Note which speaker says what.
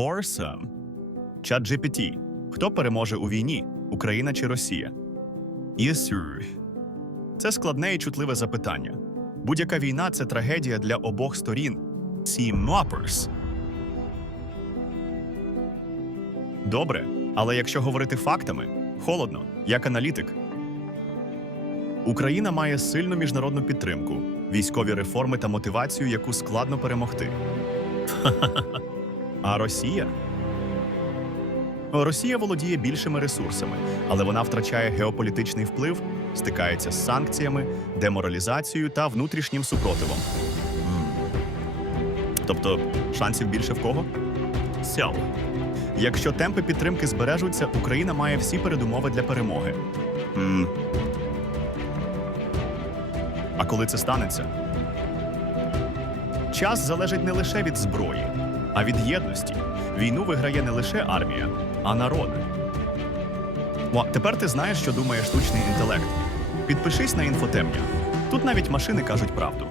Speaker 1: Форсом. Чат GPT. Хто переможе у війні? Україна чи Росія? Yes, sir. Це складне і чутливе запитання. Будь-яка війна це трагедія для обох сторін. Moppers. Добре, але якщо говорити фактами, холодно, як аналітик. Україна має сильну міжнародну підтримку, військові реформи та мотивацію, яку складно перемогти. А Росія? Росія володіє більшими ресурсами, але вона втрачає геополітичний вплив, стикається з санкціями, деморалізацією та внутрішнім супротивом. Тобто шансів більше в кого? Сяо. Якщо темпи підтримки збережуться, Україна має всі передумови для перемоги. М. А коли це станеться? Час залежить не лише від зброї, а від єдності. Війну виграє не лише армія, а народ. О, тепер ти знаєш, що думає штучний інтелект. Підпишись на інфотемня. Тут навіть машини кажуть правду.